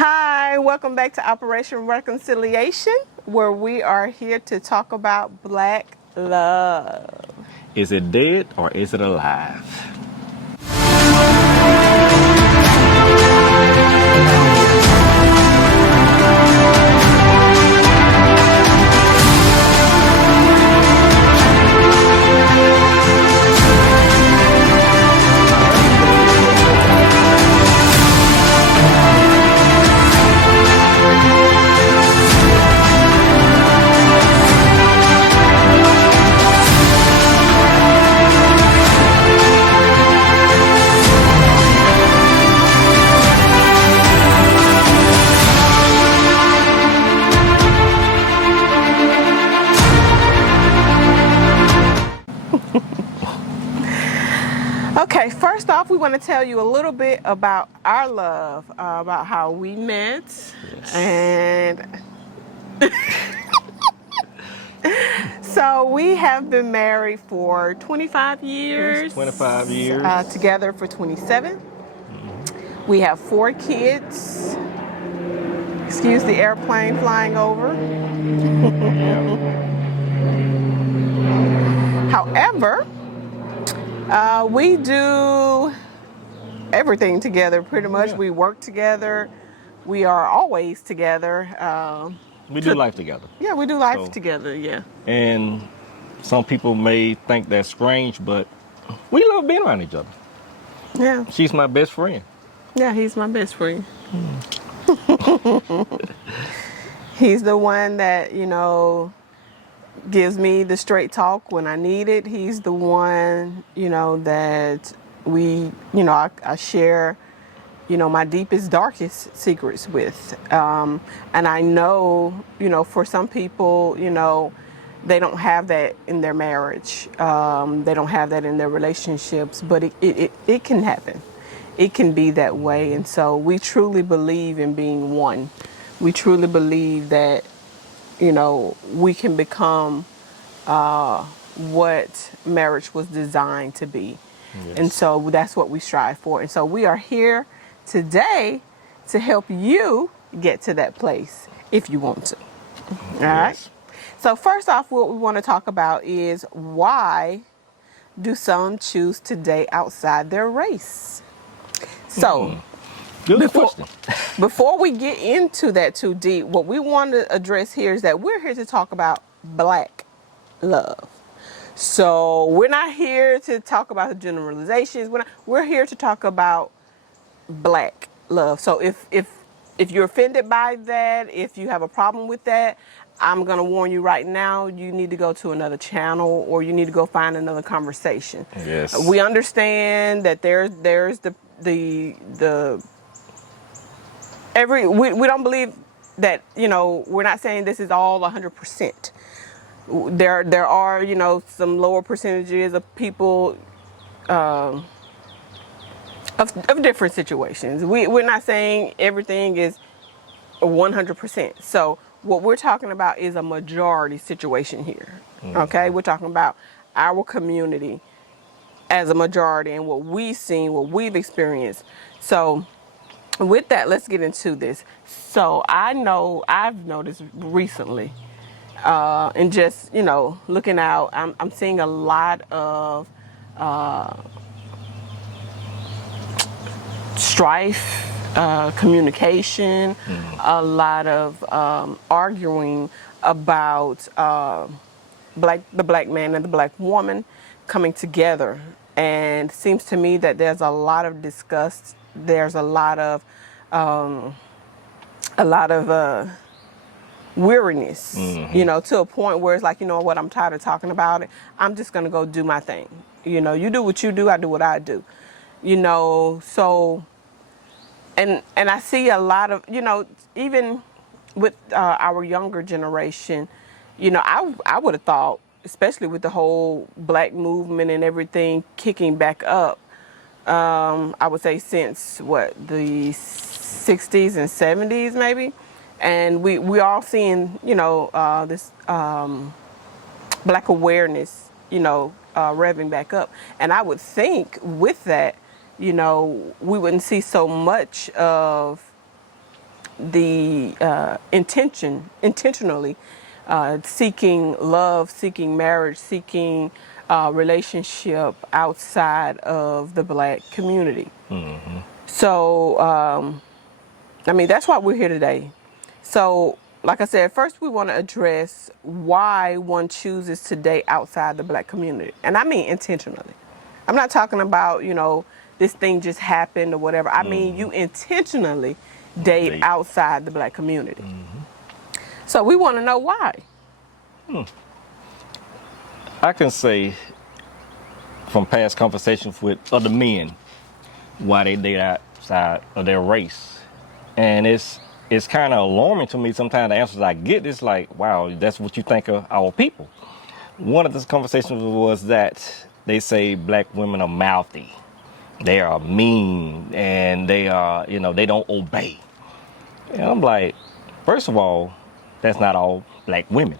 Hi, welcome back to Operation Reconciliation, where we are here to talk about Black love. Is it dead or is it alive? Okay, first off, we want to tell you a little bit about our love, about how we met, Yes. and so we have been married for 25 years. 25 years. Together for 27. We have 4 kids. Excuse the airplane flying over. However, we do everything together pretty much. Yeah. We work together. We are always together. We do life together. Yeah, we do life together, yeah. And some people may think that's strange, but we love being around each other. Yeah. She's my best friend. Yeah, he's my best friend. He's the one that, gives me the straight talk when I need it. He's the one, that I share, my deepest, darkest secrets with. And I know, for some people, they don't have that in their marriage. They don't have that in their relationships, but it can happen. It can be that way. And so we truly believe in being one. We truly believe that, we can become what marriage was designed to be. Yes. And so that's what we strive for. And so we are here today to help you get to that place if you want to. All right. So first off, what we want to talk about is why do some choose to date outside their race? So Good question. before we get into that too deep, what we want to address here is that we're here to talk about Black love. So we're not here to talk about the generalizations. We're here to talk about Black love. So if you're offended by that, if you have a problem with that, I'm going to warn you right now, you need to go to another channel or you need to go find another conversation. Yes. We understand that there's we don't believe that, we're not saying this is all 100%. There are, some lower percentages of people of different situations. We're not saying everything is 100%. So what we're talking about is a majority situation here. Okay? We're talking about our community as a majority and what we've seen, what we've experienced. So with that, let's get into this. So I know I've noticed recently, and just, looking out, I'm seeing a lot of strife, communication, a lot of arguing about the black man and the black woman coming together. And it seems to me that there's a lot of disgust. There's a lot of weariness, to a point where it's like, you know what, I'm tired of talking about it. I'm just going to go do my thing. You do what you do, I do what I do. So, and I see a lot of, even with our younger generation, I would have thought, especially with the whole Black movement and everything kicking back up, I would say since, the 60s and 70s maybe. And we all seeing, this Black awareness, revving back up. And I would think with that, we wouldn't see so much of intentionally seeking love, seeking marriage, seeking relationship outside of the Black community. So, I mean, that's why we're here today. So, like I said, first we want to address why one chooses to date outside the Black community. And I mean intentionally. I'm not talking about, this thing just happened or whatever. I mean, you intentionally date outside the Black community. So we want to know why. I can say from past conversations with other men why they date outside of their race. And it's kind of alarming to me sometimes the answers I get is like, wow, that's what you think of our people. One of those conversations was that they say Black women are mouthy. They are mean and they are, they don't obey. And I'm like, first of all, that's not all Black women.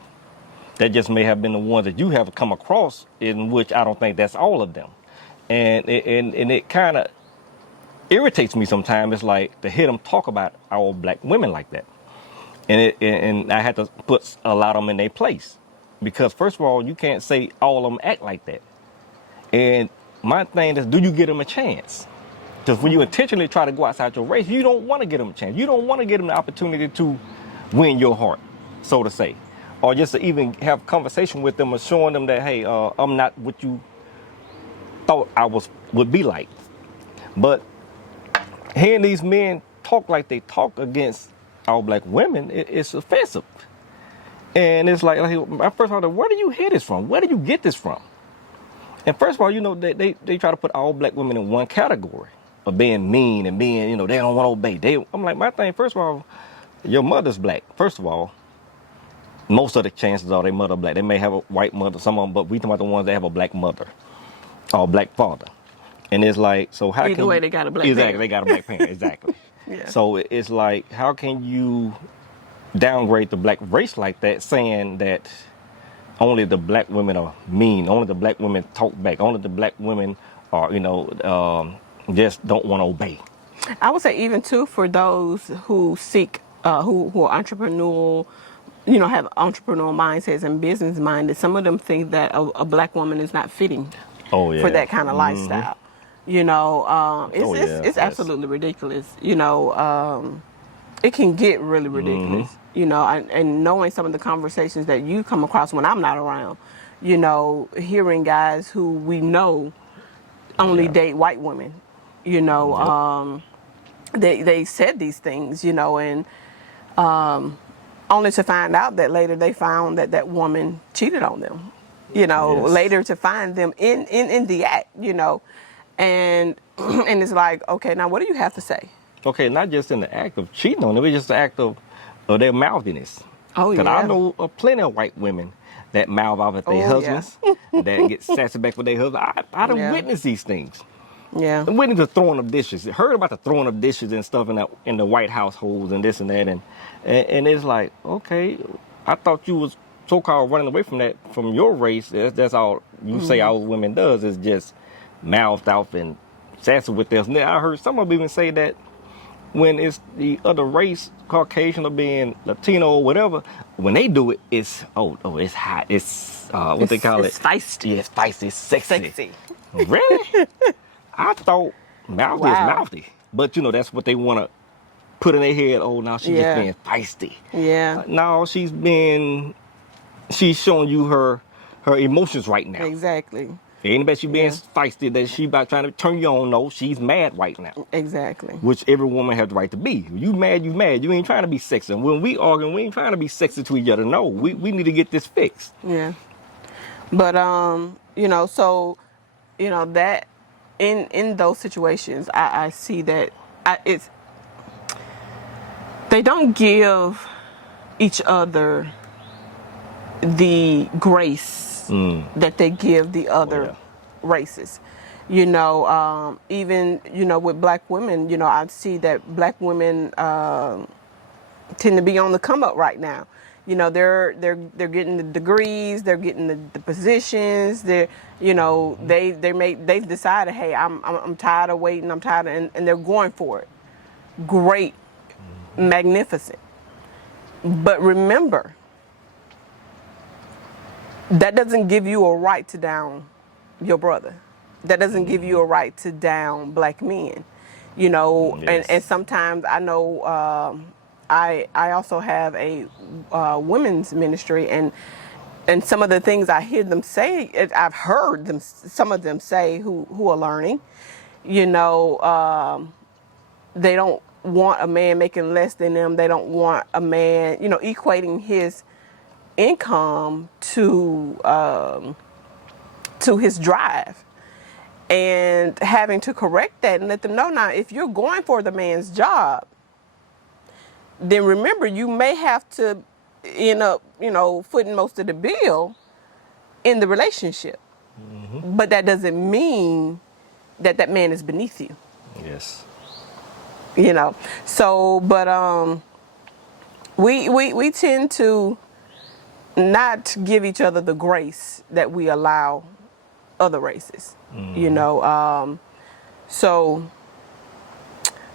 That just may have been the ones that you have come across, in which I don't think that's all of them. And it kind of irritates me sometimes. It's like to hear them talk about our Black women like that. And I had to put a lot of them in their place. Because first of all, you can't say all of them act like that. And my thing is, do you give them a chance? Because when you intentionally try to go outside your race, you don't want to give them a chance. You don't want to give them the opportunity to win your heart, so to say. Or just to even have conversation with them or showing them that, hey, I'm not what you thought I would be like. But hearing these men talk like they talk against our Black women, it's offensive. And it's like first of all, where do you hear this from? Where do you get this from? And first of all, they try to put all Black women in one category of being mean and being, they don't want to obey. I'm like, my thing, first of all, your mother's Black. First of all, most of the chances are their mother Black. They may have a white mother, some of them, but we talking about the ones that have a Black mother or a Black father. And it's like, so how Either way, they got a Black exactly, parent. They got a Black parent, exactly. Yeah. So it's like, how can you downgrade the Black race like that, saying that only the Black women are mean, only the Black women talk back, only the Black women are, just don't want to obey. I would say even too for those who seek, who are entrepreneurial, have entrepreneurial mindsets and business minded. Some of them think that a Black woman is not fitting for that kind of lifestyle. It's absolutely ridiculous. It can get really ridiculous. And knowing some of the conversations that you come across when I'm not around, hearing guys who we know only date white women, they said these things, and only to find out that later they found that woman cheated on them, later to find them in the act, and it's like, okay, now what do you have to say? Okay, not just in the act of cheating on them, it's just the act of their mouthiness. Oh, yeah. Because I know plenty of white women that mouth off at their husbands, that get sassy back with their husbands. I done witnessed these things. Yeah. I witnessed the throwing of dishes. Heard about the throwing of dishes and stuff in the white households and this and that. And it's like, okay, I thought you was so-called running away from that, from your race. That's all you say our women does is just mouthed off and sassy with this. And I heard some of them even say that when it's the other race, Caucasian or being Latino or whatever, when they do it, it's it's hot. It's what they call it. It's feisty. Yeah, it's feisty. It's sexy. Really? I thought mouthy is mouthy, but that's what they want to put in their head. Oh, now she's just being feisty. Yeah. No, she's showing you her emotions right now. Exactly. Ain't about she being feisty that she about trying to turn you on. No, she's mad right now. Exactly. Which every woman has the right to be. You mad, you mad. You ain't trying to be sexy. And when we arguing, we ain't trying to be sexy to each other. No, we need to get this fixed. Yeah. But so that in those situations, I see that they don't give each other the grace that they give the other races. Even with Black women, I see that Black women tend to be on the come up right now. They're getting the degrees, they're getting the positions. They've decided, hey, I'm tired of waiting, I'm tired and they're going for it. Great magnificent. But remember, that doesn't give you a right to down your brother. That doesn't give you a right to down black men. You know, and Yes. sometimes I know I also have a women's ministry, and some of the things I hear them say, I've heard them, some of them say who are learning, you know, they don't want a man making less than them. They don't want a man, you know, equating his income to his drive, and having to correct that and let them know, now if you're going for the man's job, then remember you may have to end up, you know, footing most of the bill in the relationship. But that doesn't mean that that man is beneath you. Yes. You know, so but we tend to not give each other the grace that we allow other races. You know, so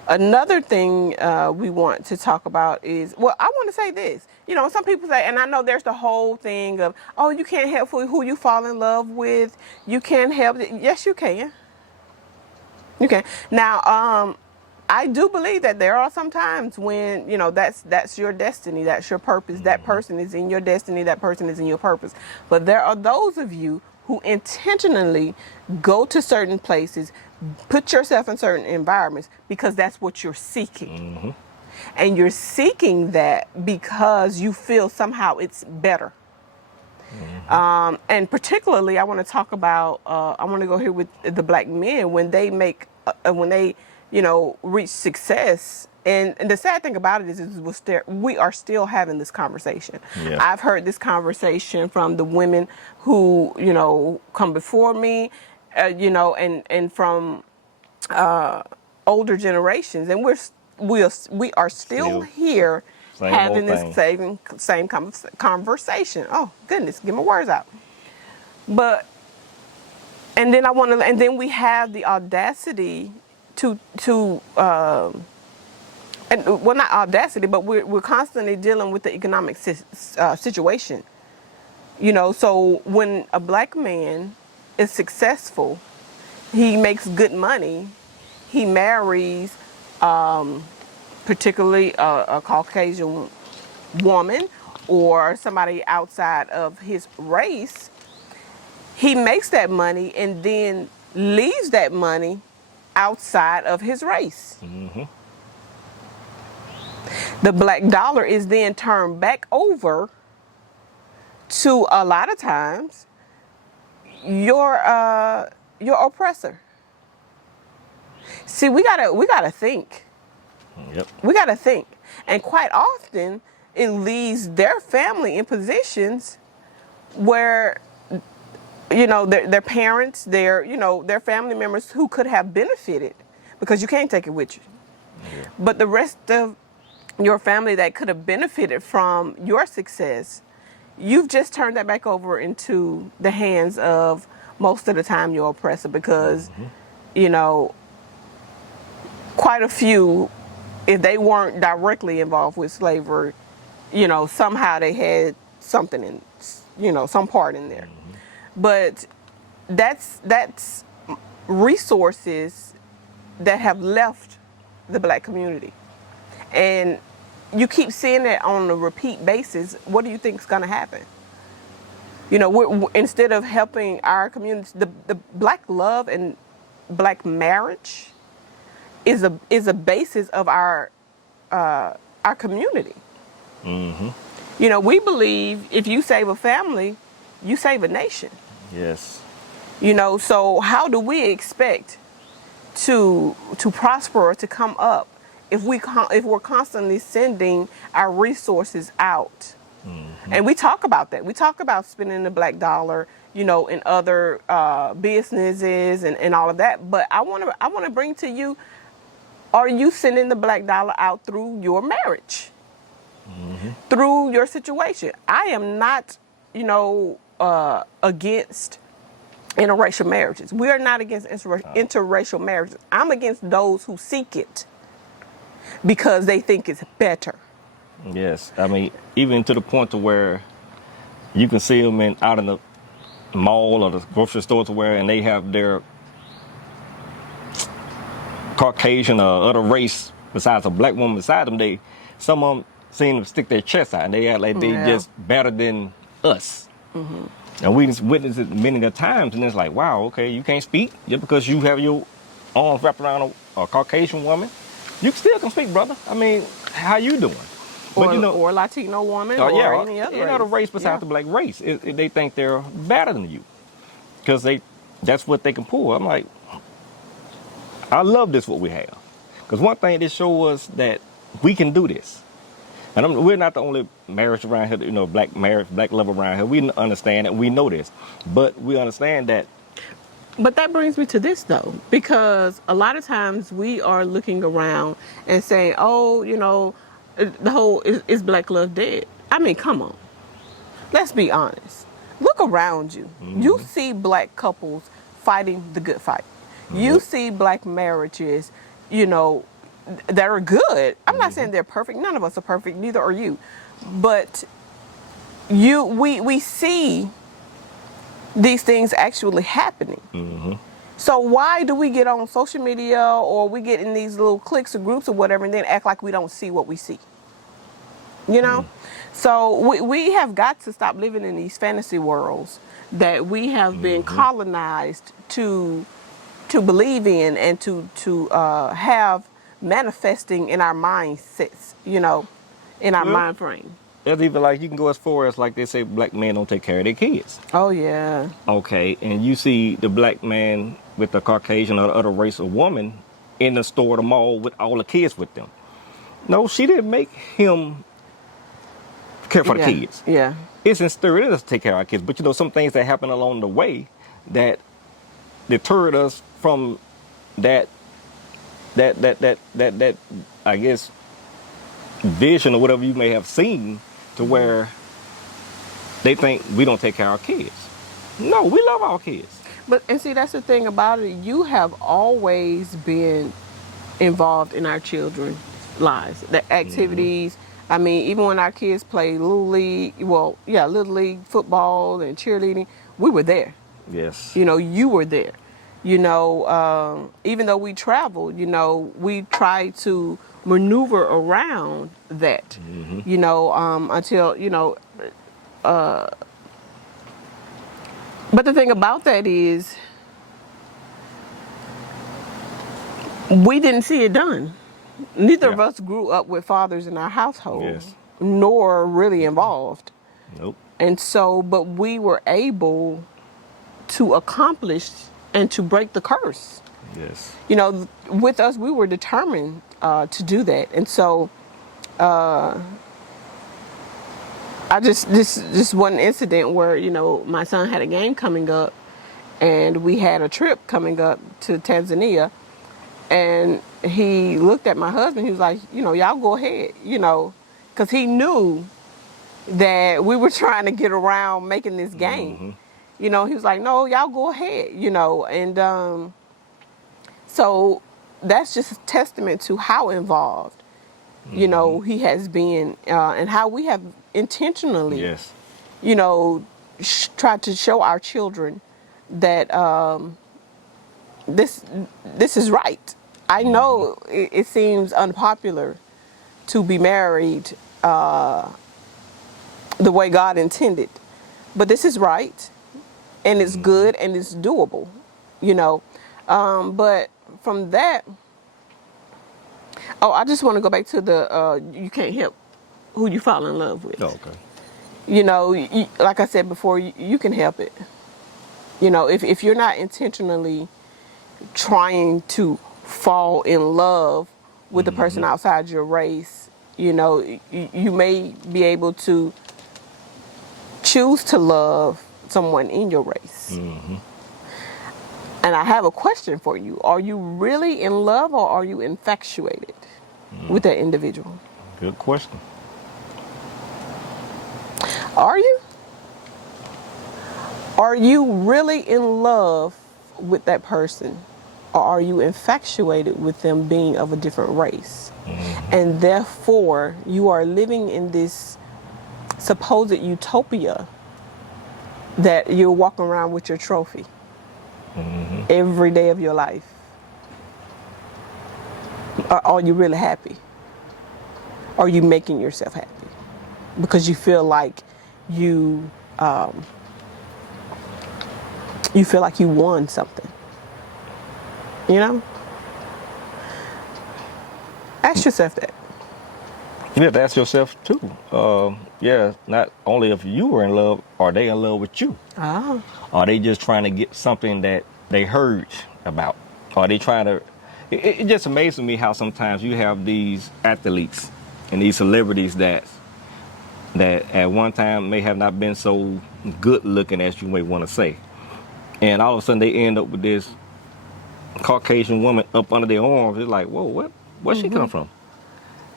another thing we want to talk about is, well, I want to say this. You know, some people say, and I know there's the whole thing of, oh, you can't help who you fall in love with. You can't help it. Yes, you can. You can. Now, I do believe that there are some times when, you know, that's your destiny, that's your purpose. That person is in your destiny, that person is in your purpose. But there are those of you who intentionally go to certain places, put yourself in certain environments because that's what you're seeking. And you're seeking that because you feel somehow it's better. And particularly, I want to talk about, I want to go here with the black men when they make, when they, you know, reach success. And the sad thing about it is we are still having this conversation. Yeah. I've heard this conversation from the women who, you know, come before me, you know, and from older generations, and we are still here Same having old this same conversation. Oh goodness, get my words out. But and then we have the audacity to and well, not audacity, but we're constantly dealing with the economic situation. You know, so when a black man is successful, he makes good money, he marries, particularly a Caucasian woman or somebody outside of his race, he makes that money and then leaves that money outside of his race. The black dollar is then turned back over to, a lot of times, your oppressor. See, we gotta think. Yep. We gotta think, and quite often it leaves their family in positions where, you know, their parents, their family members who could have benefited, because you can't take it with you. Yeah. But the rest of your family that could have benefited from your success, you've just turned that back over into the hands of, most of the time, your oppressor, because, you know, quite a few, if they weren't directly involved with slavery, you know, somehow they had something in, you know, some part in there. But that's resources that have left the black community. And you keep seeing it on a repeat basis. What do you think is going to happen? You know, instead of helping our community, the black love and black marriage is a basis of our community. You know, we believe if you save a family, you save a nation. Yes. You know, so how do we expect to prosper or to come up if we're constantly sending our resources out? And we talk about that. We talk about spending the black dollar, you know, in other businesses and all of that. But I want to bring to you, are you sending the black dollar out through your marriage? Through your situation? I am not, you know, against interracial marriages. We are not against interracial marriages. I'm against those who seek it. because they think it's better. Yes, I mean, even to the point to where you can see them out in the mall or the grocery store to where, and they have their Caucasian or other race besides a black woman beside them. Some of them seem to stick their chest out, and they act like they just better than us. And we just witnessed it many a times, and it's like, wow, okay, you can't speak just because you have your arms wrapped around a Caucasian woman. You still can speak, brother. I mean, how you doing? Or, But or Latino woman, or any other race besides the black race. They think they're better than you because that's what they can pull. I'm like, I love this what we have, because one thing this shows us that we can do this. And we're not the only marriage around here, black marriage, black love around here. We understand it. We know this, but we understand that. But that brings me to this, though, because a lot of times we are looking around and saying, oh, the whole is black love dead? I mean, come on. Let's be honest. Look around you. You see black couples fighting the good fight. You see black marriages, that are good. I'm not saying they're perfect. None of us are perfect. Neither are you. But we see these things actually happening. So why do we get on social media, or we get in these little cliques or groups or whatever, and then act like we don't see what we see? So we have got to stop living in these fantasy worlds that we have been colonized to believe in and to have manifesting in our mindsets, in our mind frame. That's even like, you can go as far as, like they say, black men don't take care of their kids. Oh, yeah. Okay, and you see the black man with the Caucasian or the other race of woman in the store or the mall with all the kids with them. No, she didn't make him care for the kids. Yeah. It's instilled in us to take care of our kids. But some things that happen along the way that deterred us from that I guess vision or whatever you may have seen, to where they think we don't take care of our kids. No, we love our kids. And see, that's the thing about it. You have always been involved in our children's lives, the activities. I mean, even when our kids play Little League, Little League football and cheerleading, we were there. Yes. You were there. Even though we traveled, we tried to maneuver around that, until, but the thing about that is we didn't see it done. Neither of us grew up with fathers in our household, nor really involved. Nope. And so, but we were able to accomplish and to break the curse. Yes. With us, we were determined to do that. And so, this one incident where, my son had a game coming up, and we had a trip coming up to Tanzania, and he looked at my husband. He was like, y'all go ahead, because he knew that we were trying to get around making this game. He was like, no, y'all go ahead, and so that's just a testament to how involved, he has been, and how we have intentionally, tried to show our children that this is right. I know it seems unpopular to be married the way God intended, but this is right, and it's good, and it's doable, but from that, I just want to go back to the you can't help who you fall in love with. Oh, okay. Like I said before, you can help it. If you're not intentionally trying to fall in love with the person outside your race, you may be able to choose to love someone in your race. And I have a question for you. Are you really in love, or are you infatuated with that individual? Good question. Are you? Are you really in love with that person? or are you infatuated with them being of a different race? And therefore, you are living in this supposed utopia that you're walking around with your trophy every day of your life. Are you really happy? Are you making yourself happy? Because you feel like you feel like you won something. You know? Ask yourself that. You have to ask yourself too. Yeah, not only if you were in love, are they in love with you? Ah. Are they just trying to get something that they heard about? Are they trying to? It just amazes me how sometimes you have these athletes and these celebrities that at one time may have not been so good looking as you may want to say, and all of a sudden they end up with this Caucasian woman up under their arms. It's like, whoa, where'd she come from?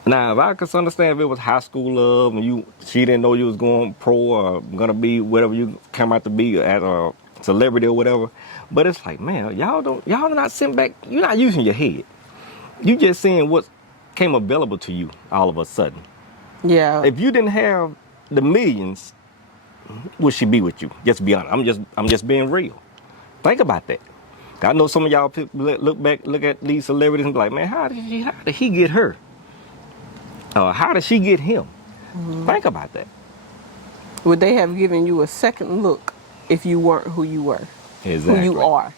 Now, if I could understand if it was high school love and she didn't know you was going pro or gonna be whatever you come out to be as a celebrity or whatever, but it's like, man, y'all not sitting back. You're not using your head. You just seeing what came available to you all of a sudden. Yeah. If you didn't have the millions, would she be with you? Just be honest. I'm just being real. Think about that. I know some of y'all look at these celebrities and be like, man, how did he get her? How did she get him? Think about that. Would they have given you a second look if you weren't who you were? Exactly. Who you are.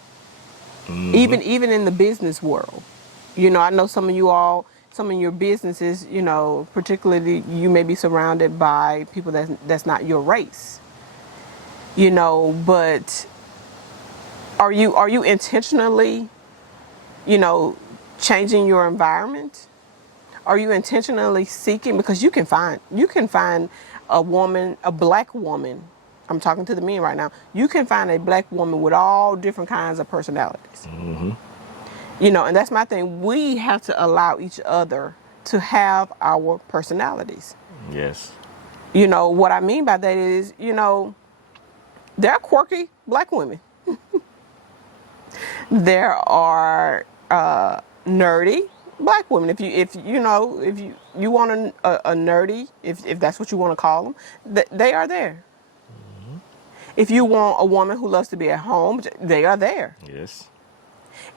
Even in the business world. You know, I know some of your businesses, you know, particularly you may be surrounded by people that's not your race. You know, but are you intentionally, you know, changing your environment? Are you intentionally seeking? Because you can find a woman, a black woman. I'm talking to the men right now. You can find a black woman with all different kinds of personalities. You know, and that's my thing. We have to allow each other to have our personalities. Yes. You know, what I mean by that is, you know, there are quirky black women. There are nerdy black women. If you want a nerdy, if that's what you want to call them, they are there. If you want a woman who loves to be at home, they are there. Yes.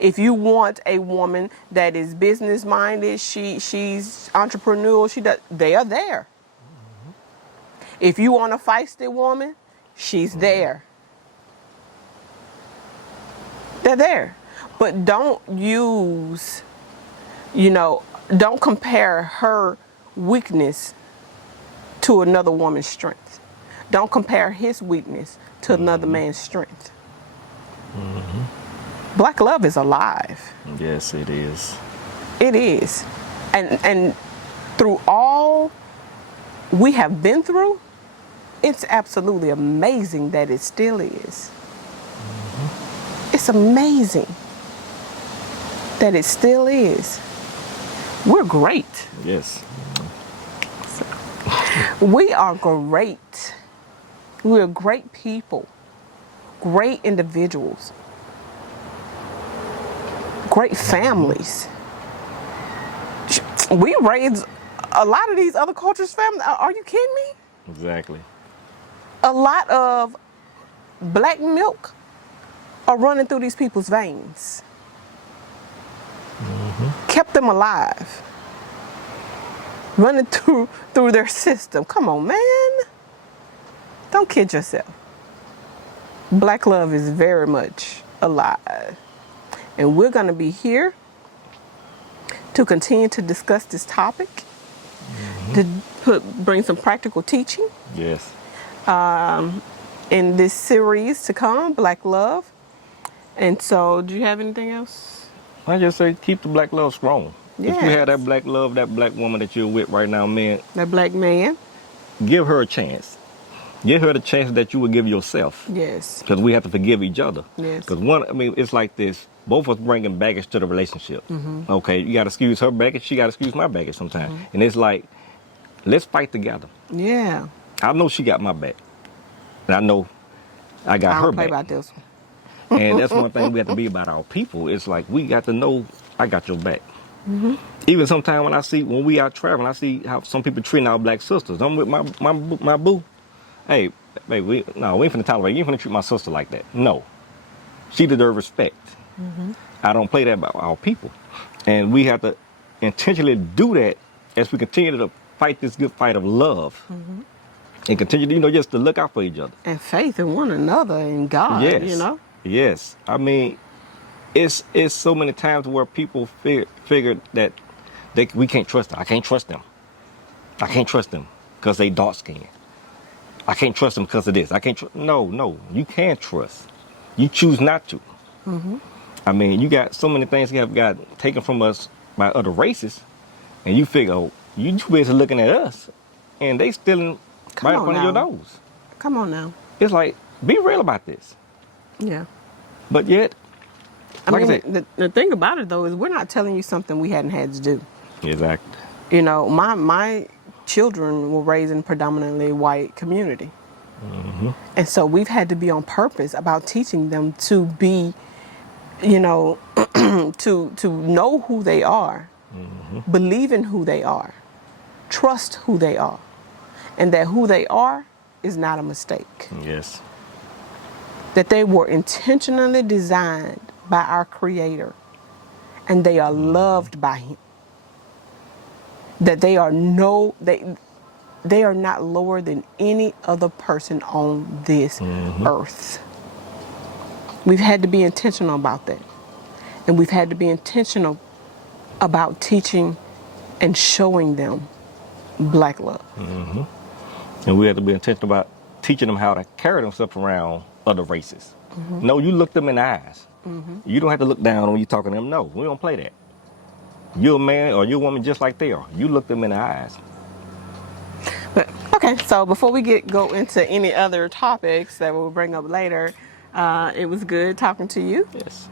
If you want a woman that is business minded, she's entrepreneurial, they are there. If you want a feisty woman, she's there. They're there. But don't don't compare her weakness to another woman's strength. Don't compare his weakness to another man's strength. Black love is alive. Yes, it is. It is. And through all we have been through, it's absolutely amazing that it still is. It's amazing that it still is. We're great. Yes. We are great. We're great people, great individuals, great families. We raise a lot of these other cultures' families. Are you kidding me? Exactly. A lot of black milk are running through these people's veins. Kept them alive. Running through their system. Come on, man. Don't kid yourself. Black love is very much alive. And we're going to be here to continue to discuss this topic, to bring some practical teaching. Yes. In this series to come, Black Love. And so, do you have anything else? I just say keep the black love strong. Yes. If you have that black love, that black woman that you're with right now, man, That black man? give her a chance. Give her the chance that you would give yourself. Yes. Because we have to forgive each other. Yes. Because it's like this. Both of us bringing baggage to the relationship. Okay, you got to excuse her baggage. She got to excuse my baggage sometimes. And it's like, let's fight together. Yeah. I know she got my back. And I know I got her don't play back. about this And that's one thing we have to be about our people. It's like we got to know I got your back. Even sometimes when we out traveling, I see how some people treating our black sisters. I'm with my boo. Hey, baby, we ain't finna tolerate. You ain't finna treat my sister like that. No, she deserves respect. I don't play that about our people, and we have to intentionally do that as we continue to fight this good fight of love, and continue, just to look out for each other. And faith in one another and God, Yes, yes. I mean, it's so many times where people figure that we can't trust them. I can't trust them. I can't trust them because they dark skinned. I can't trust them because of this. I can't trust. No, you can trust. You choose not to. I mean, you got so many things you have got taken from us by other races, and you figure, oh, you too busy looking at us, and they stealing right in front of your nose. Come on now. It's like, be real about this. Yeah. But yet, like I I said, the thing about it though is we're not telling you something we hadn't had to do. Exactly. My children were raised in a predominantly white community. And so we've had to be on purpose about teaching them to be, to know who they are, believe in who they are, trust who they are, and that who they are is not a mistake. Yes. That they were intentionally designed by our Creator, and they are loved by Him. That they are not lower than any other person on this earth. We've had to be intentional about that. And we've had to be intentional about teaching and showing them black love. And we have to be intentional about teaching them how to carry themselves around other races. No, you look them in the eyes. You don't have to look down when you're talking to them. No, we don't play that. You're a man or you're a woman just like they are. You look them in the eyes. But, okay, so before we go into any other topics that we'll bring up later, it was good talking to you. Yes.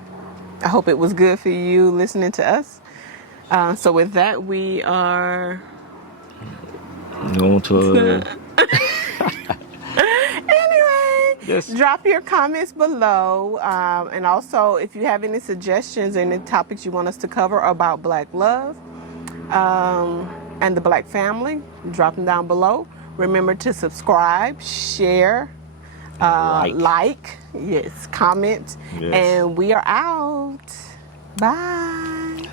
I hope it was good for you listening to us. So with that, we are going to anyway, yes. Drop your comments below. And also, if you have any suggestions or any topics you want us to cover about black love and the black family, drop them down below. Remember to subscribe, share, like, yes, comment, yes. And we are out. Bye.